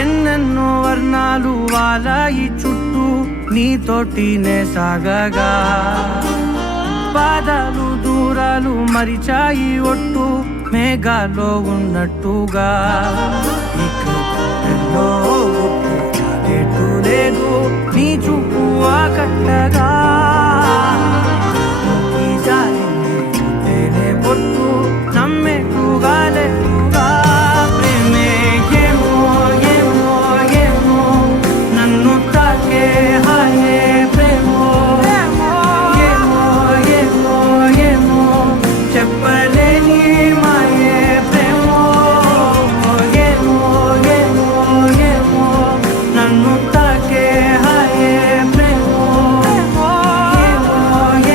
ఎన్నెన్నో వర్ణాలు వాలాయి చుట్టూ నీతోటినే సాగగా పాదాలు దూరాలు మరిచాయి ఒట్టు మేఘాలో ఉన్నట్టుగా ఎన్నో ఒట్టు లేదు నీ చూపు ఆకట్టగా పొట్టు నమ్మేట్టుగా లేదుగా ప్రేమే ఏమో ఏమో ఏమో నన్ను తాకే హాయే ప్రేమో ఏమో ఏమో ఏమో చెప్పలేని మాయే ప్రేమో ఏమో ఏమో ఏమో నన్ను తాకే హాయే ప్రేమో ఏమో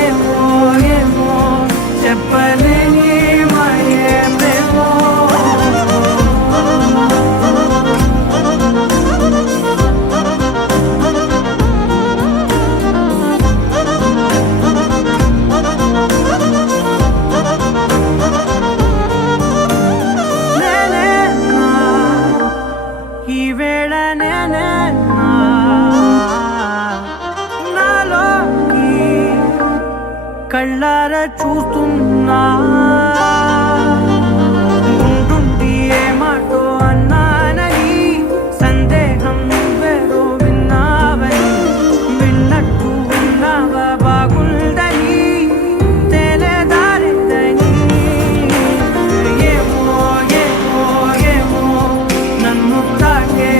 ఏమో ఏమో చెప్పలేని కళ్ళారా చూస్తున్నా ఉంటుండి ఏ మాటో అన్నానని సందేహం నువ్వేదో విన్నావని విన్నట్టు ఉన్నావా బాగుందని తెలియదారిద్దని ఏమో ఏమో ఏమో నన్ను తాకే